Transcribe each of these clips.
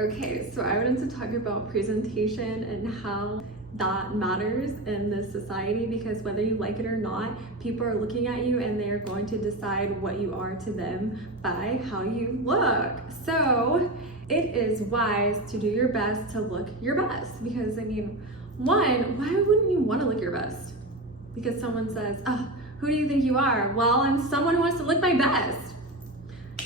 Okay, so I wanted to talk about presentation and how that matters in this society, because whether you like it or not, people are looking at you and they're going to decide what you are to them by how you look. So it is wise to do your best to look your best, because I mean, one, why wouldn't you want to look your best? Because someone says, oh, who do you think you are? Well, I'm someone who wants to look my best.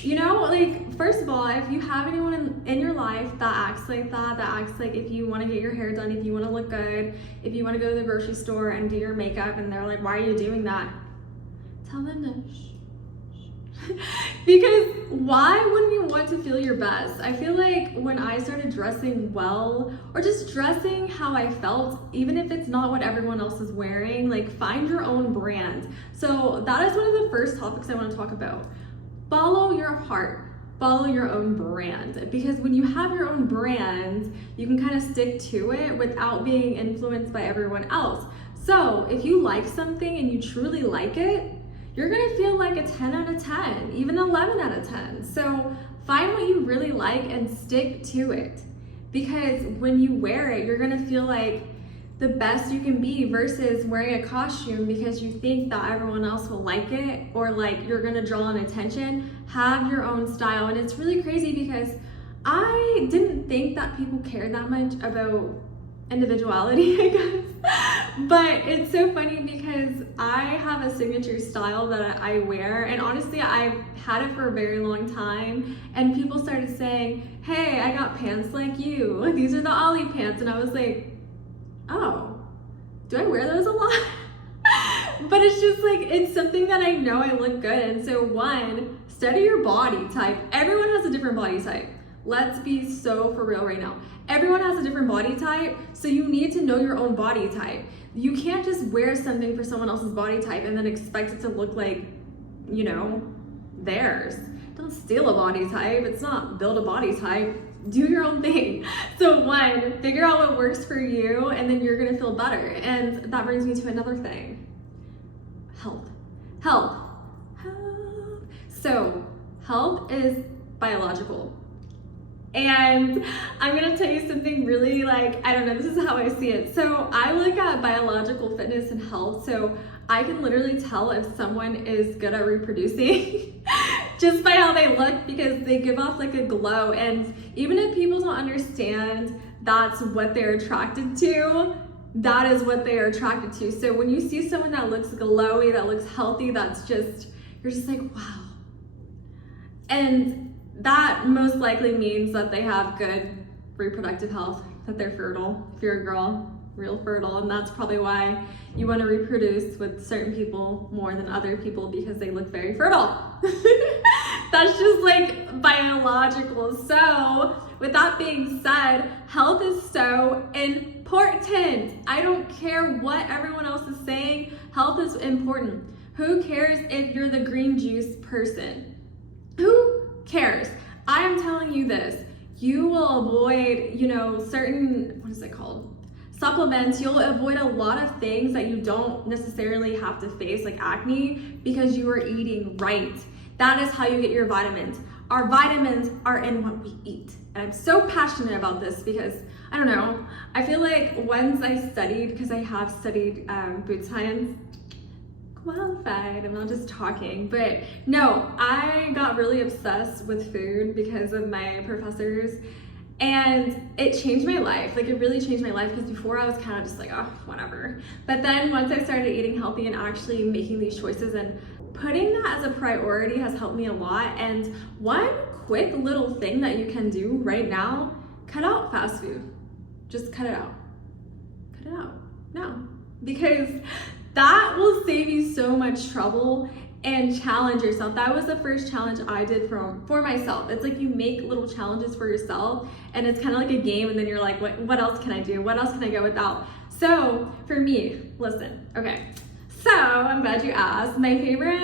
You know, like, first of all, if you have anyone in your life that acts like that acts like if you want to get your hair done, if you want to look good, if you want to go to the grocery store and do your makeup and they're like, why are you doing that? Tell them to shh. Because why wouldn't you want to feel your best? I feel like when I started dressing well, or just dressing how I felt, even if it's not what everyone else is wearing, like, find your own brand. So that is one of the first topics I want to talk about. Follow your heart, follow your own brand, because when you have your own brand, you can kind of stick to it without being influenced by everyone else. So if you like something and you truly like it, you're gonna feel like a 10 out of 10, even 11 out of 10. So find what you really like and stick to it, because when you wear it, you're gonna feel like the best you can be, versus wearing a costume because you think that everyone else will like it, or like you're gonna draw on attention. Have your own style. And it's really crazy because I didn't think that people cared that much about individuality, I guess. But it's so funny because I have a signature style that I wear, and honestly I've had it for a very long time, and people started saying, hey, I got pants like you, these are the Ollie pants, and I was like, oh, do I wear those a lot? But it's just like, it's something that I know I look good in. So one, study your body type. Everyone has a different body type. Let's be so for real right now. Everyone has a different body type, so you need to know your own body type. You can't just wear something for someone else's body type and then expect it to look like, you know, theirs. Don't steal a body type. It's not build a body type. Do your own thing. So one, figure out what works for you, and then you're gonna feel better. And that brings me to another thing. Health. So health is biological. And I'm gonna tell you something really, like, I don't know, this is how I see it. So I look at biological fitness and health. So I can literally tell if someone is good at reproducing just by how they look, because they give off like a glow. And even if people don't understand that's what they're attracted to, that is what they are attracted to. So when you see someone that looks glowy, that looks healthy, that's just, you're just like, wow. And that most likely means that they have good reproductive health, that they're fertile. If you're a girl, real fertile, and that's probably why you want to reproduce with certain people more than other people, because they look very fertile. That's just like biological. So with that being said, health is so important. I don't care what everyone else is saying, health is important. Who cares if you're the green juice person? Who cares? I am telling you this, you will avoid, you know, certain, what is it called? Supplements. You'll avoid a lot of things that you don't necessarily have to face, like acne, because you are eating right. That is how you get your vitamins. Our vitamins are in what we eat. And I'm so passionate about this because, I don't know, I feel like once I studied, because I have studied food science, qualified, I'm not just talking, but no, I got really obsessed with food because of my professors, and it changed my life. Like, it really changed my life, because before I was kind of just like, oh, whatever. But then once I started eating healthy and actually making these choices and putting that as a priority has helped me a lot. And one quick little thing that you can do right now, cut out fast food. Just cut it out. Cut it out. No. Because that will save you so much trouble, and challenge yourself. That was the first challenge I did for myself. It's like you make little challenges for yourself, and it's kind of like a game, and then you're like, what else can I do? What else can I go without? So for me, listen, okay. So I'm glad you asked. My favorite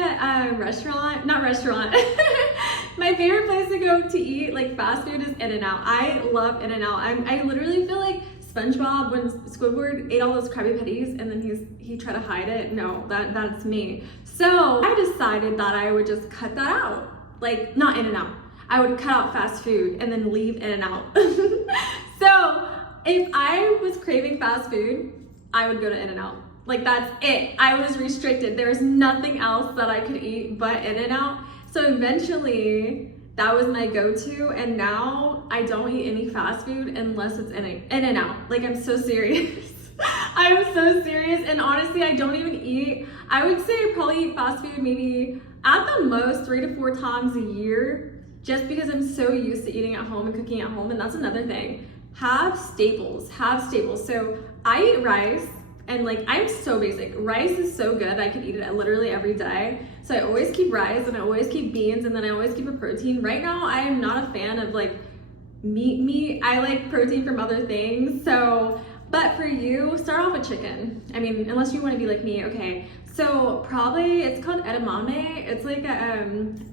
my favorite place to go to eat like fast food is In-N-Out. I love In-N-Out. I literally feel like SpongeBob when Squidward ate all those Krabby Patties and then he tried to hide it. No, that's me. So I decided that I would just cut that out. Like, not In-N-Out. I would cut out fast food and then leave In-N-Out. So if I was craving fast food, I would go to In-N-Out. Like, that's it. I was restricted. There was nothing else that I could eat but In-N-Out. So eventually that was my go-to, and now I don't eat any fast food unless it's In-N-Out. Like, I'm so serious. I'm so serious, and honestly, I don't even eat. I would say I probably eat fast food maybe at the most 3 to 4 times a year, just because I'm so used to eating at home and cooking at home. And that's another thing. Have staples. So I eat rice, and like, I'm so basic. Rice is so good. I could eat it literally every day. So I always keep rice, and I always keep beans, and then I always keep a protein. Right now, I am not a fan of like meat. I like protein from other things. So, but for you, start off with chicken. I mean, unless you want to be like me, okay. So probably, it's called edamame. It's like a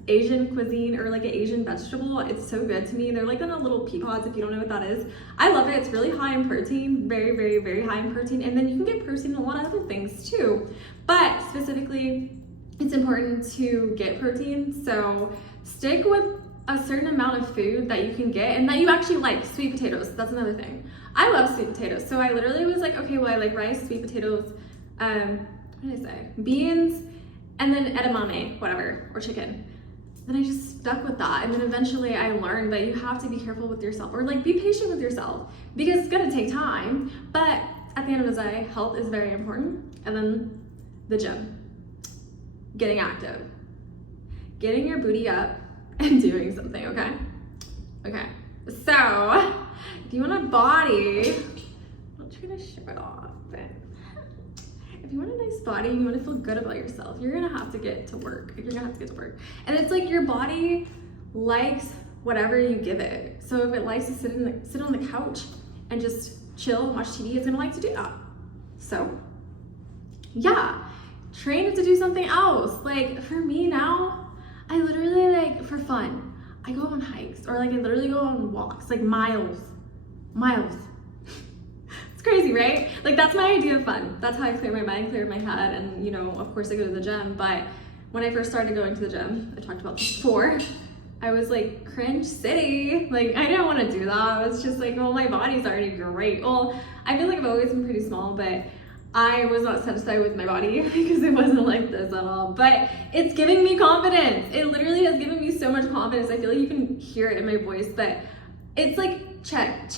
Asian cuisine, or like an Asian vegetable. It's so good to me. They're like in a little pea pods, if you don't know what that is. I love it. It's really high in protein, very, very, very high in protein. And then you can get protein in a lot of other things too. But specifically, it's important to get protein. So stick with a certain amount of food that you can get and that you actually like. Sweet potatoes, that's another thing. I love sweet potatoes. So I literally was like, okay, well, I like rice, sweet potatoes, what did I say? Beans, and then edamame, whatever, or chicken. Then I just stuck with that. And then eventually I learned that you have to be careful with yourself, or like be patient with yourself, because it's gonna take time. But at the end of the day, health is very important. And then the gym, getting active, getting your booty up and doing something, okay? Okay, so if you want a body, I'm not trying to show it off, but if you want a nice body, you want to feel good about yourself, you're gonna have to get to work. And it's like your body likes whatever you give it. So if it likes to sit on the couch and just chill and watch TV, it's gonna like to do that. So yeah, train it to do something else. Like for me now, I literally, like, for fun, I go on hikes, or like I literally go on walks, like miles. It's crazy, right? Like, that's my idea of fun. That's how I clear my mind, clear my head, and you know, of course I go to the gym. But when I first started going to the gym, I talked about this before, I was like, cringe city. Like, I didn't want to do that. I was just like, oh, my body's already great. Well, I feel like I've always been pretty small, but I was not satisfied with my body because it wasn't like this at all. But it's giving me confidence. It literally has given me so much confidence. I feel like you can hear it in my voice, but it's like, check.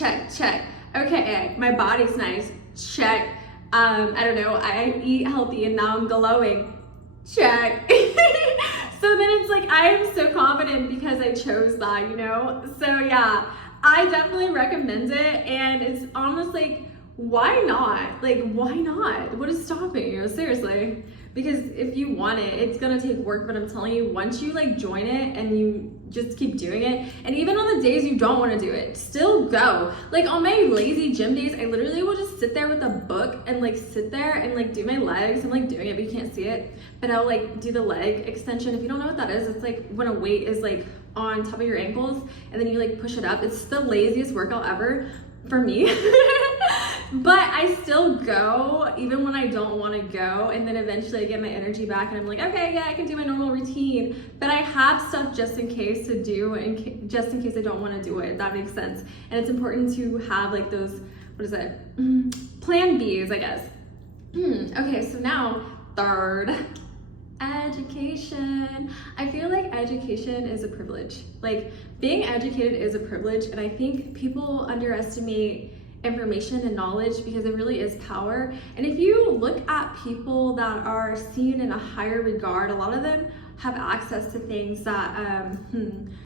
Okay, my body's nice, check. I don't know, I eat healthy and now I'm glowing, check. So then it's like, I am so confident because I chose that, you know? So yeah, I definitely recommend it, and it's almost like, why not? Like, why not? What is stopping you? Seriously. Because if you want it, it's gonna take work, but I'm telling you, once you like join it and you just keep doing it, and even on the days you don't want to do it, still go. Like on my lazy gym days, I literally will just sit there with a book and like sit there and like do my legs. I'm like doing it, but you can't see it. But I'll like do the leg extension. If you don't know what that is, it's like when a weight is like on top of your ankles and then you like push it up. It's the laziest workout ever for me. But I still go even when I don't want to go, and then eventually I get my energy back and I'm like, okay, yeah, I can do my normal routine, but I have stuff just in case to do, and just in case I don't want to do it, if that makes sense. And it's important to have like those, what is it, plan B's, I guess. Okay, so now third, education. I feel like education is a privilege. Like, being educated is a privilege, and I think people underestimate information and knowledge because it really is power. And if you look at people that are seen in a higher regard, a lot of them have access to things that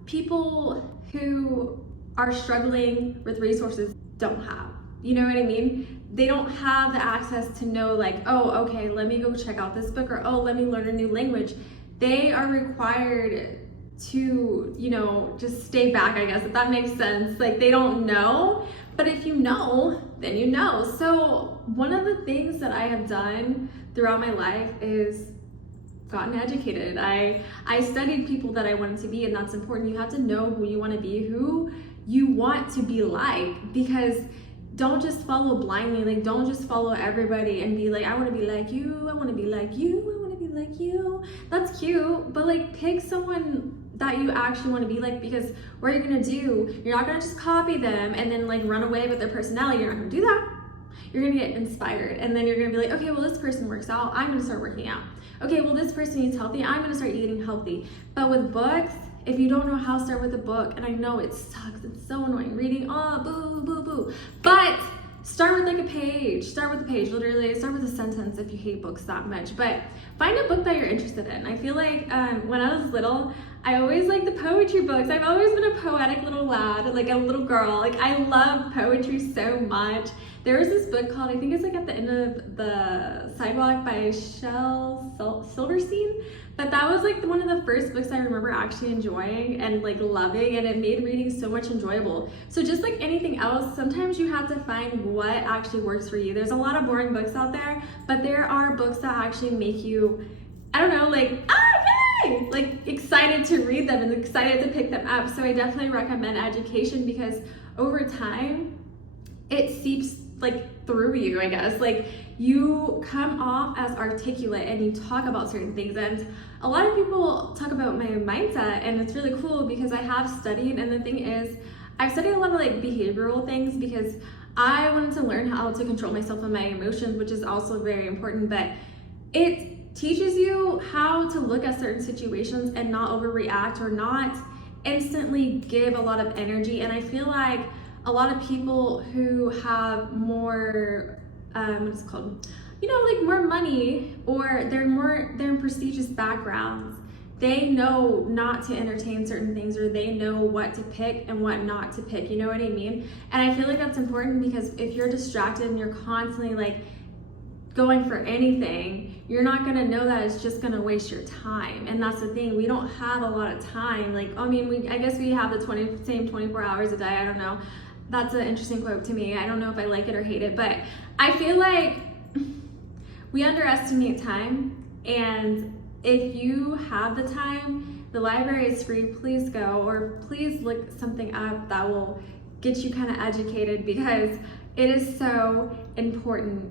people who are struggling with resources don't have. You know what I mean? They don't have the access to know like, oh, okay, let me go check out this book, or oh, let me learn a new language. They are required to, you know, just stay back, I guess, if that makes sense. Like, they don't know. But if you know, then you know. So one of the things that I have done throughout my life is gotten educated. I studied people that I wanted to be, and that's important. You have to know who you want to be, who you want to be like, because don't just follow blindly. Like, don't just follow everybody and be like, I want to be like you, I want to be like you, I want to be like you. That's cute, but like, pick someone that you actually want to be like, because what you're going to do, you're not going to just copy them and then like run away with their personality. You're not going to do that. You're going to get inspired, and then you're going to be like, okay, well, this person works out, I'm going to start working out. Okay, well, this person eats healthy, I'm going to start eating healthy. But with books, if you don't know how, start with a book. And I know it sucks, it's so annoying reading, oh, boo, boo, boo. But start with like a page, literally start with a sentence if you hate books that much. But find a book that you're interested in. I feel like when I was little, I always liked the poetry books. I've always been a poetic little lad, like a little girl. Like I love poetry so much. There was this book called, I think it's like At the End of the Sidewalk by Shel Silverstein. But that was like one of the first books I remember actually enjoying and like loving, and it made reading so much enjoyable. So just like anything else, sometimes you have to find what actually works for you. There's a lot of boring books out there, but there are books that actually make you, I don't know, like, yay! Like excited to read them and excited to pick them up. So I definitely recommend education, because over time, it seeps like through you, I guess. Like you come off as articulate and you talk about certain things. And a lot of people talk about my mindset, and it's really cool because I have studied, and the thing is, I've studied a lot of like behavioral things because I wanted to learn how to control myself and my emotions, which is also very important. But it teaches you how to look at certain situations and not overreact or not instantly give a lot of energy. And I feel like a lot of people who have more, what's it called? You know, like more money, or they're in prestigious backgrounds, they know not to entertain certain things, or they know what to pick and what not to pick, you know what I mean? And I feel like that's important, because if you're distracted and you're constantly like going for anything, you're not gonna know that it's just gonna waste your time. And that's the thing, we don't have a lot of time. Like, I mean, I guess we have the same 24 hours a day, I don't know. That's an interesting quote to me. I don't know if I like it or hate it, but I feel like we underestimate time. And if you have the time, the library is free, please go, or please look something up that will get you kind of educated, because it is so important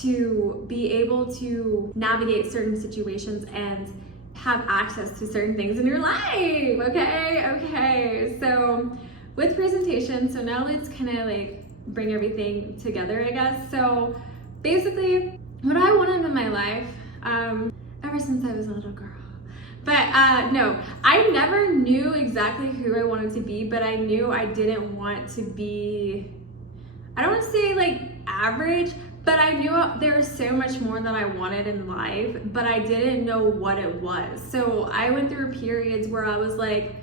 to be able to navigate certain situations and have access to certain things in your life. Okay, so with presentation, so now let's kind of like bring everything together, I guess. So basically, what I wanted in my life, ever since I was a little girl, but no, I never knew exactly who I wanted to be, but I knew I didn't want to be, I don't want to say like average, but I knew there was so much more that I wanted in life, but I didn't know what it was. So I went through periods where I was like,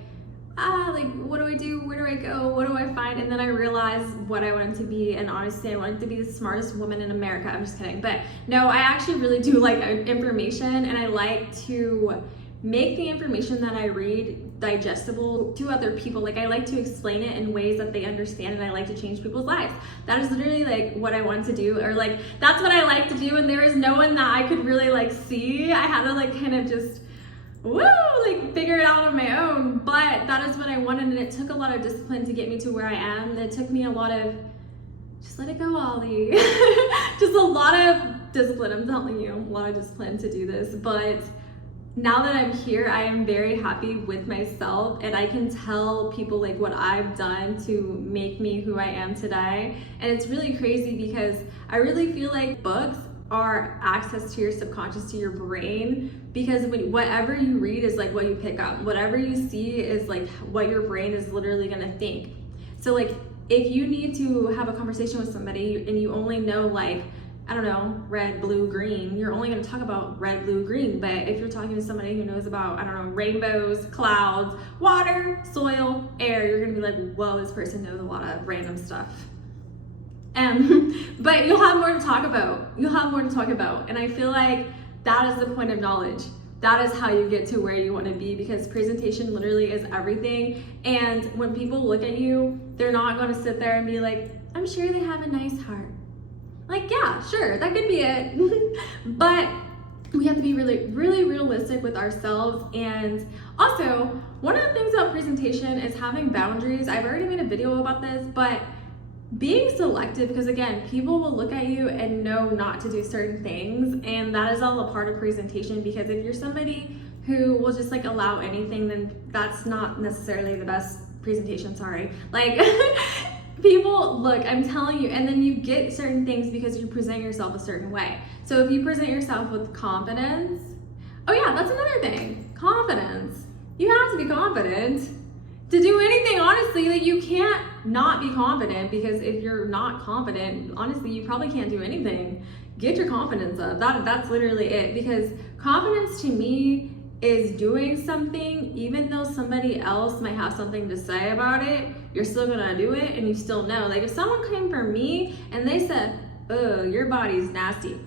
like, what do I do? Where do I go? What do I find? And then I realized what I wanted to be, and honestly, I wanted to be the smartest woman in America. I'm just kidding. But no, I actually really do like information, and I like to make the information that I read digestible to other people. Like I like to explain it in ways that they understand, and I like to change people's lives. That is literally like what I want to do, or like that's what I like to do. And there is no one that I could really like see. I had to like kind of just like figure it out on my own, but that is what I wanted, and it took a lot of discipline to get me to where I am. And it took me a lot of, just let it go, Ollie. Just a lot of discipline, I'm telling you, a lot of discipline to do this. But now that I'm here, I am very happy with myself, and I can tell people like what I've done to make me who I am today. And it's really crazy, because I really feel like books are access to your subconscious, to your brain, because whatever you read is like what you pick up. Whatever you see is like what your brain is literally gonna think. So like if you need to have a conversation with somebody and you only know like, I don't know, red, blue, green, you're only gonna talk about red, blue, green. But if you're talking to somebody who knows about, I don't know, rainbows, clouds, water, soil, air, you're gonna be like, whoa, this person knows a lot of random stuff. But you'll have more to talk about. And I feel like that is the point of knowledge. That is how you get to where you want to be, because presentation literally is everything. And when people look at you, they're not going to sit there and be like, I'm sure they have a nice heart. Like, yeah, sure, that could be it. But we have to be really, really realistic with ourselves. And also, one of the things about presentation is having boundaries. I've already made a video about this, but being selective, because again, people will look at you and know not to do certain things, and that is all a part of presentation. Because if you're somebody who will just like allow anything, then that's not necessarily the best presentation, sorry. Like people, look, I'm telling you, and then you get certain things because you present yourself a certain way. So if you present yourself with confidence, oh yeah, that's another thing, confidence. You have to be confident to do anything, honestly. Like you can't not be confident, because if you're not confident, honestly, you probably can't do anything. Get your confidence up. That's literally it, because confidence to me is doing something even though somebody else might have something to say about it. You're still gonna do it, and you still know. Like if someone came for me and they said, oh, your body's nasty,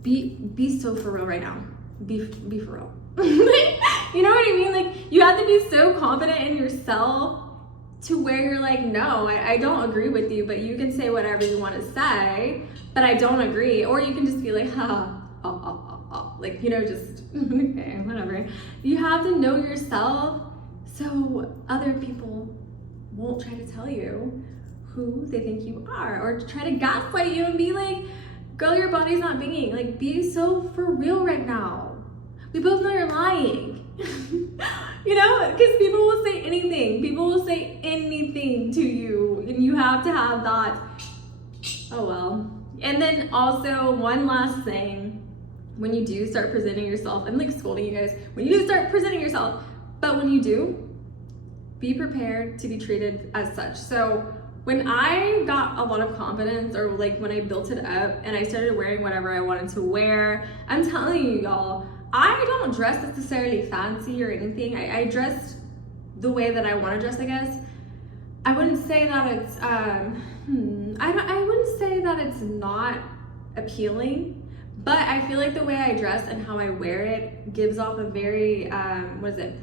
be so for real right now. Be for real. You know what I mean? Like you have to be so confident in yourself to where you're like, no, I don't agree with you, but you can say whatever you want to say, but I don't agree. Or you can just be like, like, you know, just okay, whatever. You have to know yourself so other people won't try to tell you who they think you are, or try to gaslight you and be like, girl, your body's not binging. Like, be so for real right now. We both know you're lying. You know, because people will say anything. People will say anything to you, and you have to have that. Oh well. And then also one last thing, when you do start presenting yourself, I'm like scolding you guys, when you do start presenting yourself, but when you do, be prepared to be treated as such. So when I got a lot of confidence, or like when I built it up and I started wearing whatever I wanted to wear, I'm telling you, y'all, I don't dress necessarily fancy or anything. I dress the way that I want to dress, I guess. I wouldn't say that it's I wouldn't say that it's not appealing, but I feel like the way I dress and how I wear it gives off a very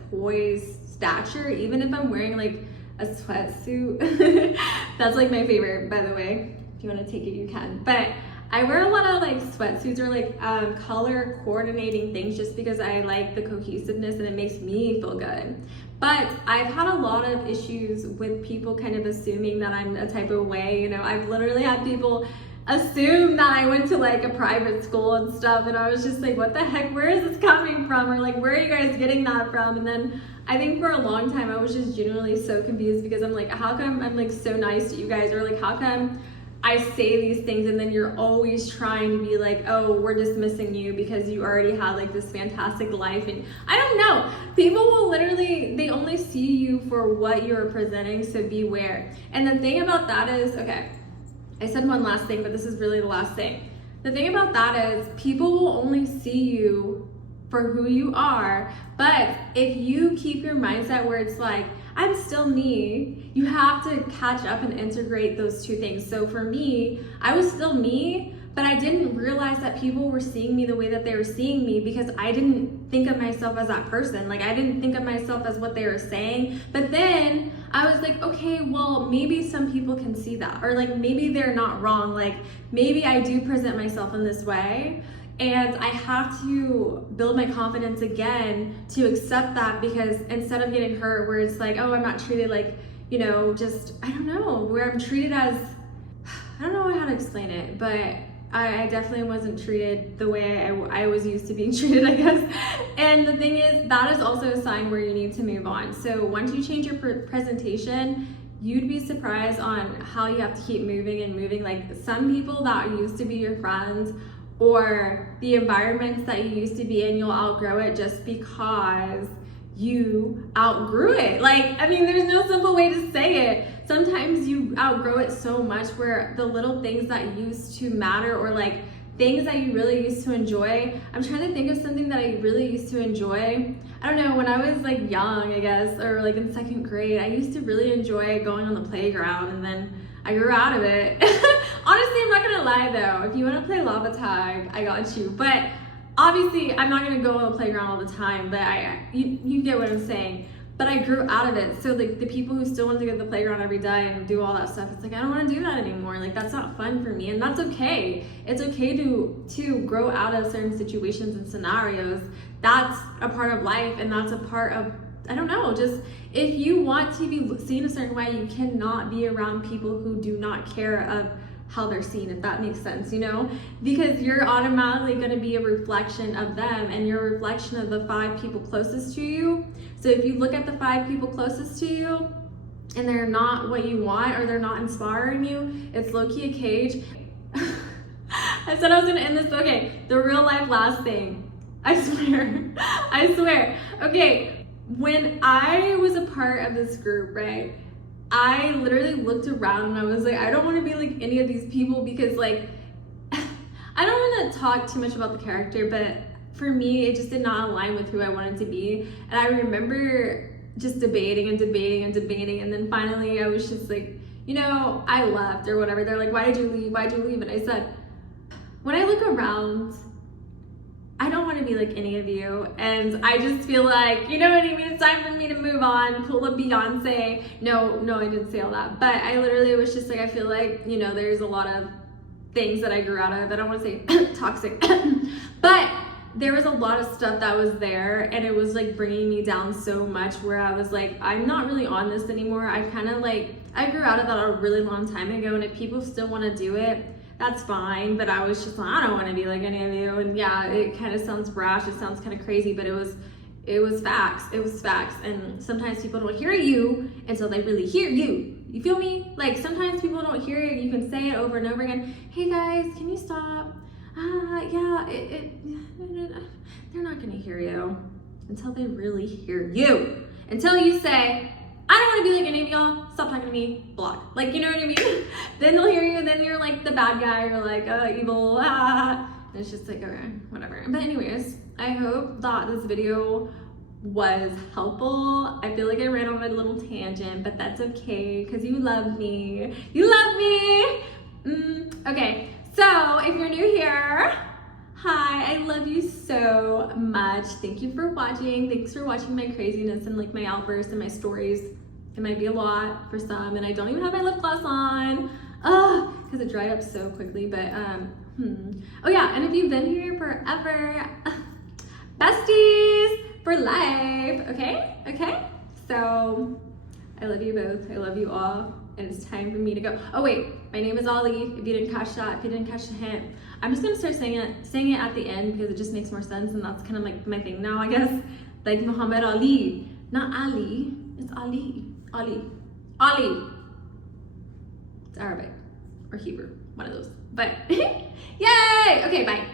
poised stature, even if I'm wearing like a sweatsuit. That's like my favorite, by the way. If you want to take it, you can. But I wear a lot of like sweatsuits or like color coordinating things, just because I like the cohesiveness and it makes me feel good. But I've had a lot of issues with people kind of assuming that I'm a type of way. You know, I've literally had people assume that I went to like a private school and stuff, and I was just like, what the heck, where is this coming from? Or like, where are you guys getting that from? And then I think for a long time I was just genuinely so confused, because I'm like, how come I'm like so nice to you guys? Or like, how come I say these things and then you're always trying to be like, oh, we're dismissing you because you already had like this fantastic life? And I don't know, people will literally, they only see you for what you're presenting, so beware. And the thing about that is, okay, I said one last thing, but this is really the last thing. The thing about that is, people will only see you for who you are, but if you keep your mindset where it's like, I'm still me, you have to catch up and integrate those two things. So for me, I was still me, but I didn't realize that people were seeing me the way that they were seeing me, because I didn't think of myself as that person. Like I didn't think of myself as what they were saying. But then I was like, okay, well, maybe some people can see that, or like maybe they're not wrong. Like maybe I do present myself in this way, and I have to build my confidence again to accept that, because instead of getting hurt where it's like, oh, I'm not treated like, you know, just, I don't know, where I'm treated as, I don't know how to explain it, but I definitely wasn't treated the way I was used to being treated, I guess. And the thing is, that is also a sign where you need to move on. So once you change your presentation, you'd be surprised on how you have to keep moving and moving. Like some people that used to be your friends, or the environments that you used to be in, you'll outgrow it just because you outgrew it. Like, I mean, there's no simple way to say it. Sometimes you outgrow it so much where the little things that used to matter, or like things that you really used to enjoy. I'm trying to think of something that I really used to enjoy. I don't know, when I was like young, I guess, or like in second grade, I used to really enjoy going on the playground, and then I grew out of it. Honestly, I'm not gonna lie though, if you wanna play lava tag, I got you. But obviously, I'm not gonna go on the playground all the time, but you get what I'm saying. But I grew out of it. So like the people who still want to go to the playground every day and do all that stuff, it's like, I don't wanna do that anymore. Like that's not fun for me, and that's okay. It's okay to grow out of certain situations and scenarios. That's a part of life, and that's a part of, I don't know, just if you want to be seen a certain way, you cannot be around people who do not care of how they're seen, if that makes sense, you know? Because you're automatically going to be a reflection of them, and you're a reflection of the 5 people closest to you. So if you look at the 5 people closest to you and they're not what you want, or they're not inspiring you, it's low-key a cage. I said I was gonna end this, but okay, the real life last thing. I swear. Okay, when I was a part of this group, right, I literally looked around and I was like, I don't want to be like any of these people, because like, I don't want to talk too much about the character, but for me, it just did not align with who I wanted to be. And I remember just debating, and then finally I was just like, you know, I left or whatever. They're like, why did you leave? And I said, when I look around, I don't want to be like any of you, and I just feel like, you know what I mean, it's time for me to move on, pull a Beyonce. No, I didn't say all that, but I literally was just like, I feel like, you know, there's a lot of things that I grew out of. I don't want to say toxic, but there was a lot of stuff that was there, and it was like bringing me down so much, where I was like, I'm not really on this anymore. I kind of like, I grew out of that a really long time ago, and if people still want to do it, that's fine. But I was just like, I don't want to be like any of you. And yeah, it kind of sounds brash, it sounds kind of crazy, but it was facts. And sometimes people don't hear you until they really hear you. You feel me? Like, sometimes people don't hear it. You can say it over and over again. Hey guys, can you stop? Yeah, they're not gonna hear you until they really hear you. Until you say, I don't want to be like any of y'all, stop talking to me, block. Like, you know what I mean? Then they'll hear you, then you're like the bad guy, you're like, evil, And it's just like, okay, whatever. But anyways, I hope that this video was helpful. I feel like I ran on a little tangent, but that's okay, because you love me. Okay, so if you're new here, hi, I love you so much. Thank you for watching. Thanks for watching my craziness and like my outbursts and my stories. It might be a lot for some, and I don't even have my lip gloss on. Because it dried up so quickly, but oh yeah, and if you've been here forever, besties for life, okay? So I love you both. I love you all. And it's time for me to go. Oh wait, my name is Ali. If you didn't catch that, if you didn't catch the hint, I'm just gonna start saying it at the end, because it just makes more sense, and that's kind of like my thing now, I guess. Like Muhammad Ali, not Ali. It's Ali. It's Arabic or Hebrew, one of those. But yay! Okay, bye.